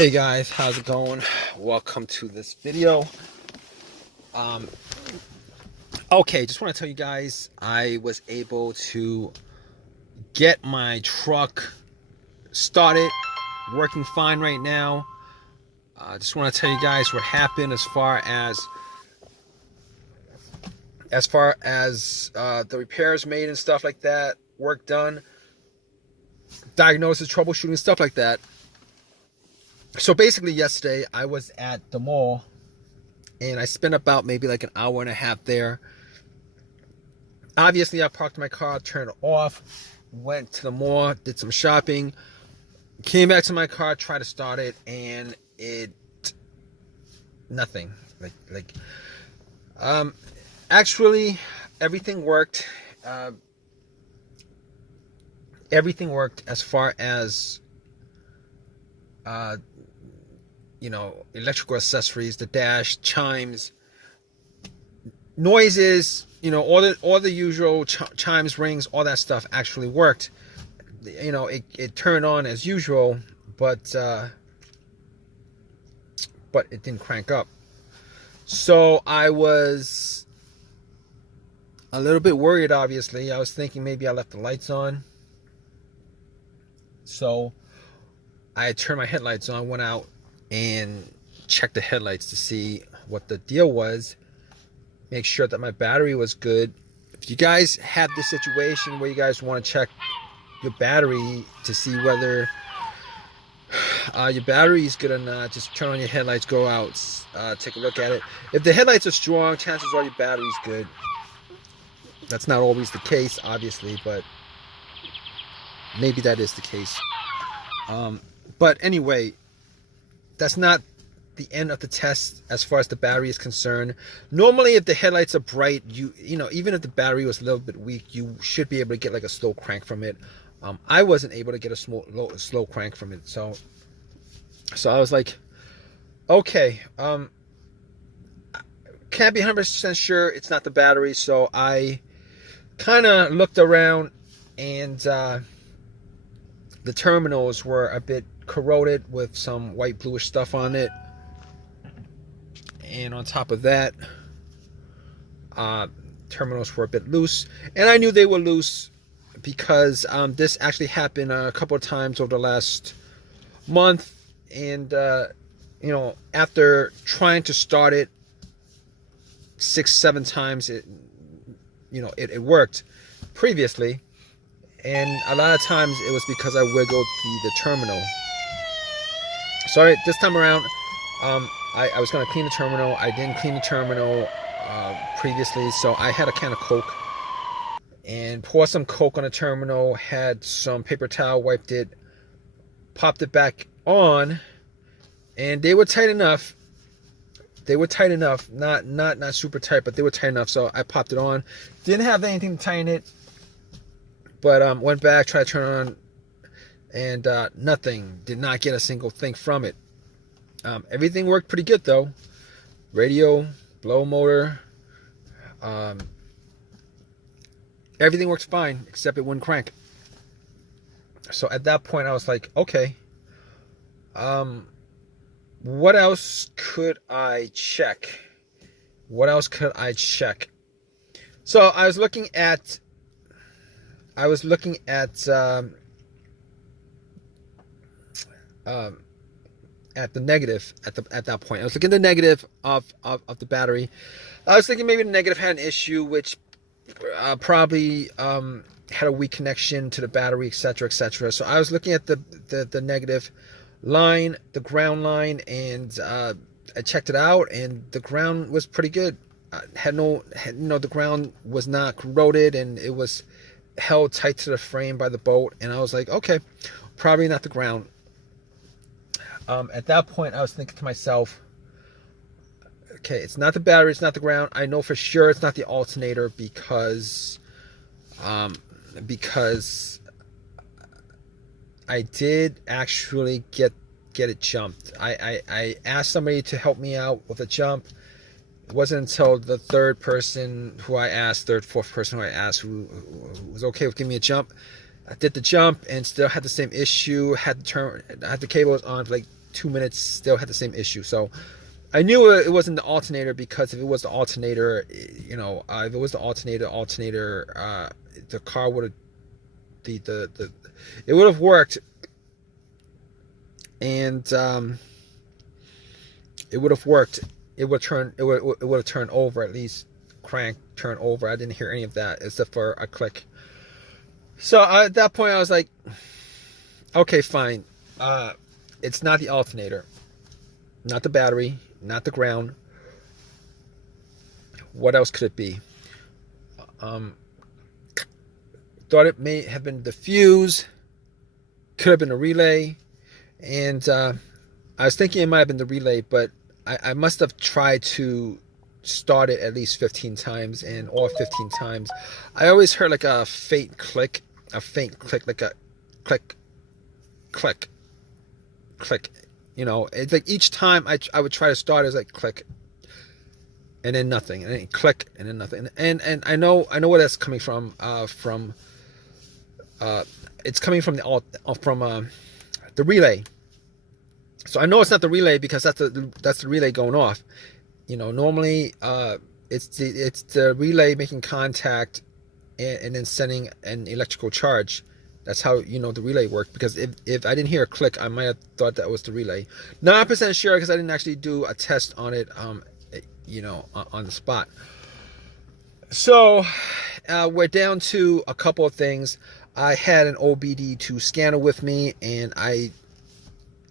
Hey guys, how's it going? Welcome to this video. Um, okay, just want to tell you guys I was able to get my truck started, working fine right now. Just want to tell you guys what happened as far as the repairs made and stuff like that, work done, diagnosis, troubleshooting, stuff like that. So basically yesterday I was at the mall and I spent about maybe like an hour and a half there. Obviously I parked my car, turned it off, went to the mall, did some shopping, came back to my car, tried to start it, and nothing. Actually everything worked. Everything worked as far as electrical accessories, the dash, chimes, noises, all the usual chimes, rings, all that stuff actually worked. It turned on as usual, but it didn't crank up. So I was a little bit worried, obviously. I was thinking maybe I left the lights on. So I turned my headlights on, went out and checked the headlights to see what the deal was, make sure that my battery was good. If you guys have this situation where you guys want to check your battery to see whether your battery is good or not, just turn on your headlights, go out, take a look at it. If the headlights are strong, chances are your battery's good. That's not always the case, obviously, but maybe that is the case. But anyway, that's not the end of the test as far as the battery is concerned. Normally, if the headlights are bright, even if the battery was a little bit weak, you should be able to get like a slow crank from it. I wasn't able to get a slow crank from it, so I was like, okay, can't be 100% sure it's not the battery. So I kind of looked around, and the terminals were a bit corroded with some white bluish stuff on it, and on top of that, terminals were a bit loose, and I knew they were loose because this actually happened a couple of times over the last month. And after trying to start it 6-7 times, it worked previously, and a lot of times it was because I wiggled the terminal. Sorry, this time around, I was going to clean the terminal. I didn't clean the terminal previously, so I had a can of Coke and poured some Coke on the terminal, had some paper towel, wiped it, popped it back on, and they were tight enough. Not super tight, but they were tight enough, so I popped it on. Didn't have anything to tighten it, but went back, tried to turn it on, and nothing. Did not get a single thing from it. Everything worked pretty good though. Radio, blow motor, everything worked fine except it wouldn't crank. So at that point I was like, okay, what else could I check? So I was looking at the negative at that point. I was looking at the negative of the battery. I was thinking maybe the negative had an issue, which probably had a weak connection to the battery, etc., etc. So I was looking at the negative line, the ground line, and I checked it out, and the ground was pretty good. The ground was not corroded, and it was held tight to the frame by the bolt. And I was like, okay, probably not the ground. At that point, I was thinking to myself, okay, it's not the battery, it's not the ground. I know for sure it's not the alternator because I did actually get it jumped. I asked somebody to help me out with a jump. It wasn't until the third, fourth person who I asked who was okay with giving me a jump. I did the jump and still had the same issue. Had the cables on for like 2 minutes, still had the same issue. So I knew it wasn't the alternator, because if it was the alternator, you know, if it was the alternator, the car would have, it would have worked, and it would have worked. It would have turned over, at least crank, turn over. I didn't hear any of that except for a click. So at that point, I was like, okay, fine. It's not the alternator, not the battery, not the ground. What else could it be? Thought it may have been the fuse. Could have been a relay. And I was thinking it might have been the relay, but I must have tried to start it at least 15 times, and all 15 times I always heard like a faint click, like a click, click, click. You know, it's like each time I would try to start, it was like click, and then nothing, and then click, and then nothing. And I know where that's coming from. It's coming from the relay. So I know it's not the relay, because that's the relay going off. You know, normally it's the relay making contact and then sending an electrical charge. That's how you know the relay worked, because if I didn't hear a click, I might have thought that was the relay. Not 100% sure, because I didn't actually do a test on it, you know, on the spot. So we're down to a couple of things. I had an OBD2 scanner with me, and I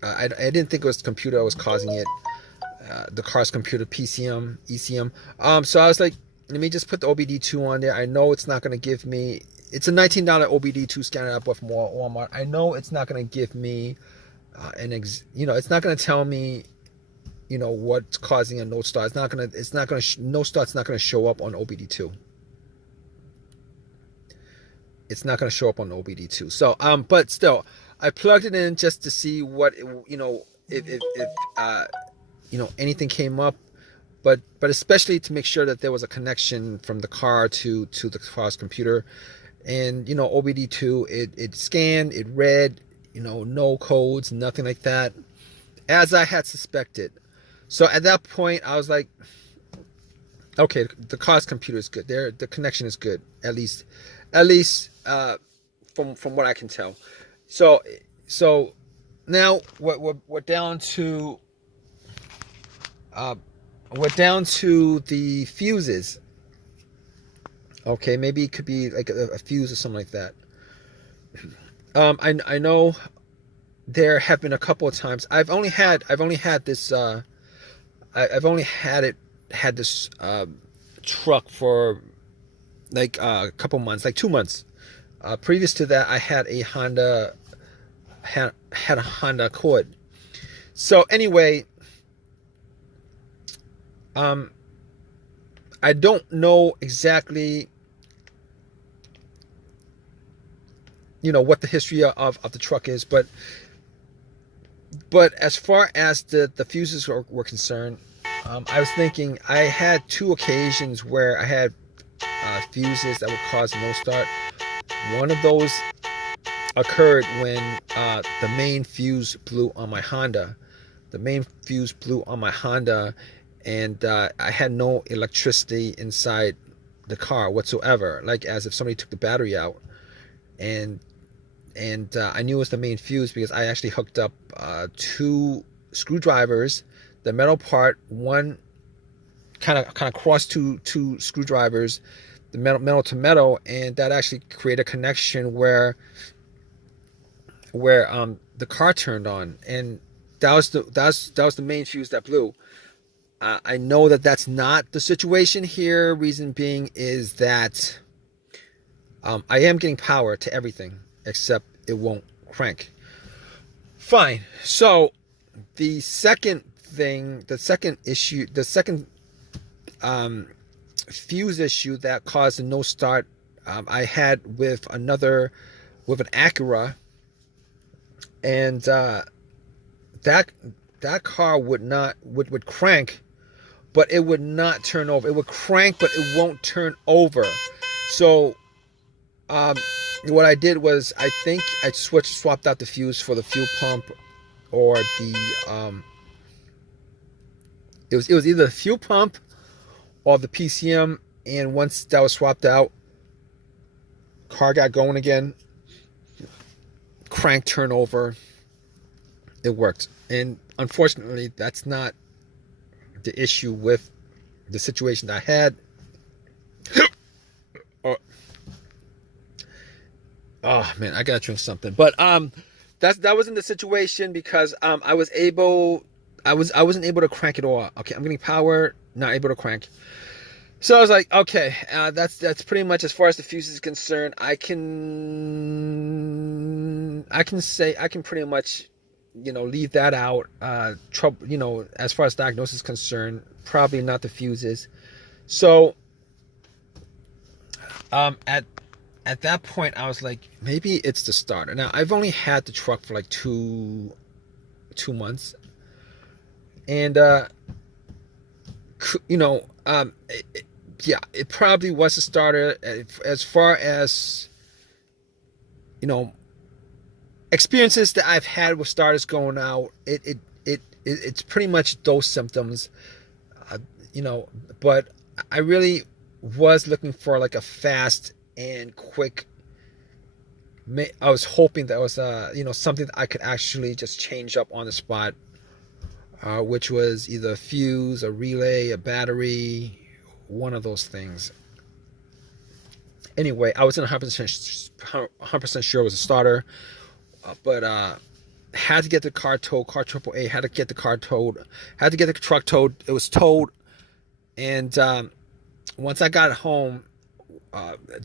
didn't think it was the computer that was causing it. The car's computer, PCM, ECM. So I was like, let me just put the OBD2 on there. I know it's not going to give me. It's a $19 OBD2 scanner I bought from Walmart. I know it's not going to give me you know, it's not going to tell me, you know, what's causing a no start. No start's not going to show up on OBD2. It's not going to show up on OBD2. So, but still, I plugged it in just to see what, you know, if you know, anything came up, but especially to make sure that there was a connection from the car to the car's computer. And you know, OBD2, it scanned, it read, you know, no codes, nothing like that, as I had suspected. So at that point, I was like, okay, the car's computer is good. The connection is good, at least from what I can tell. So now we're down to the fuses. Okay, maybe it could be like a fuse or something like that. I know there have been a couple of times. I've only had this truck for like a couple months, like 2 months. Previous to that, I had a Honda Accord. So anyway, I don't know exactly, you know, what the history of the truck is, but as far as the fuses were concerned, I was thinking I had 2 occasions where I had fuses that would cause no start. One of those occurred when the main fuse blew on my Honda. And I had no electricity inside the car whatsoever, like as if somebody took the battery out. And I knew it was the main fuse because I actually hooked up 2 screwdrivers, the metal part, one kind of crossed two screwdrivers, the metal to metal, and that actually created a connection where the car turned on, and that was the main fuse that blew. I know that that's not the situation here. Reason being is that I am getting power to everything except it won't crank. Fine. So the second fuse issue that caused a no start, I had with an Acura, and that car would crank, but it would not turn over. It would crank, but it won't turn over. So what I did was, I think I swapped out the fuse for the fuel pump or the it was either the fuel pump or the PCM, and once that was swapped out, car got going again, crank turnover, it worked. And unfortunately, that's not the issue with the situation that I had. Oh man, I gotta drink something. But that wasn't the situation, because I wasn't able to crank it all. Okay, I'm getting power, not able to crank. So I was like, okay, that's pretty much as far as the fuse is concerned. I can pretty much, leave that out. Trouble, as far as diagnosis is concerned, probably not the fuses. So at that point, I was like, maybe it's the starter. Now, I've only had the truck for like two months, and it probably was a starter. As far as experiences that I've had with starters going out, it's pretty much those symptoms. But I really was looking for like a fast and quick. I was hoping that was something that I could actually just change up on the spot, which was either a fuse, a relay, a battery, one of those things. Anyway, I wasn't 100% sure it was a starter, but had to get the car towed. Car AAA had to get the car towed. Had to get the truck towed. It was towed, and once I got home,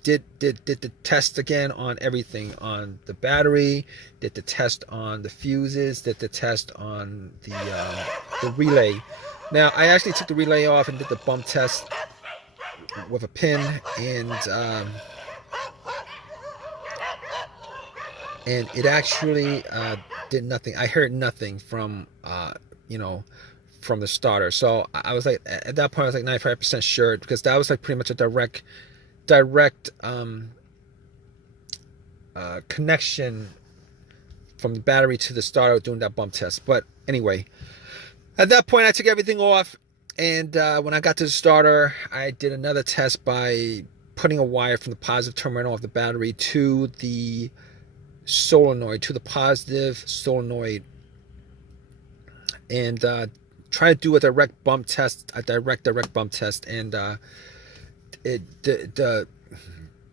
did the test again on everything, on the battery, did the test on the fuses, did the test on the relay. Now, I actually took the relay off and did the bump test with a pin, and it actually did nothing. I heard nothing from from the starter. So I was like, at that point I was like 95% sure, because that was like pretty much a direct connection from the battery to the starter doing that bump test. But anyway, at that point I took everything off, and when I got to the starter, I did another test by putting a wire from the positive terminal of the battery to the solenoid, to the positive solenoid, and try to do a direct bump test, and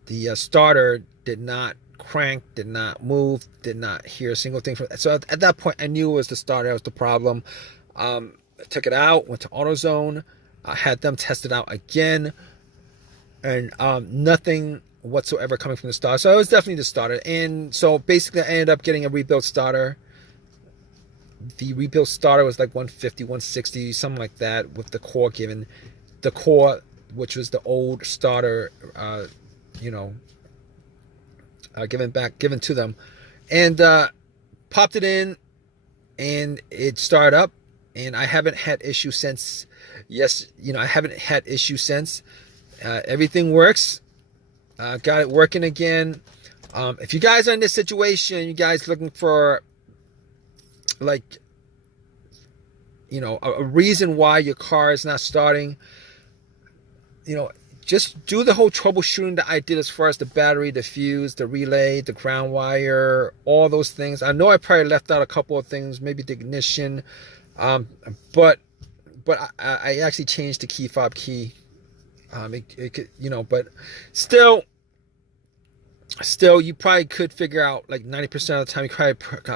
the starter did not crank, did not move, did not hear a single thing from. So at that point, I knew it was the starter that was the problem. I took it out, went to AutoZone, had them test it out again, and nothing whatsoever coming from the starter. So it was definitely the starter. And so basically I ended up getting a rebuilt starter. The rebuilt starter was like 150, 160, something like that, with the core given. The core, which was the old starter, given to them. And popped it in, and it started up, and I haven't had issues since. I haven't had issues since. Everything works. Got it working again. If you guys are in this situation, you guys looking for like a reason why your car is not starting, just do the whole troubleshooting that I did as far as the battery, the fuse, the relay, the ground wire, all those things. I know I probably left out a couple of things, maybe the ignition, but I actually changed the key fob key. It could, but still you probably could figure out, like 90% of the time, you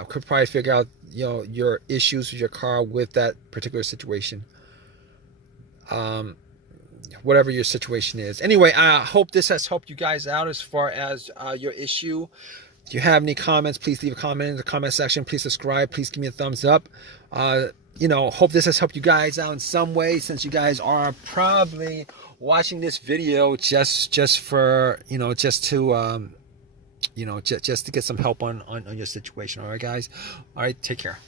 could probably figure out your issues with your car with that particular situation, whatever your situation is. Anyway, I hope this has helped you guys out as far as your issue. If you have any comments, please leave a comment in the comment section. Please subscribe. Please give me a thumbs up. Hope this has helped you guys out in some way, since you guys are probably watching this video just for just to get some help on your situation. All right, guys. All right, take care.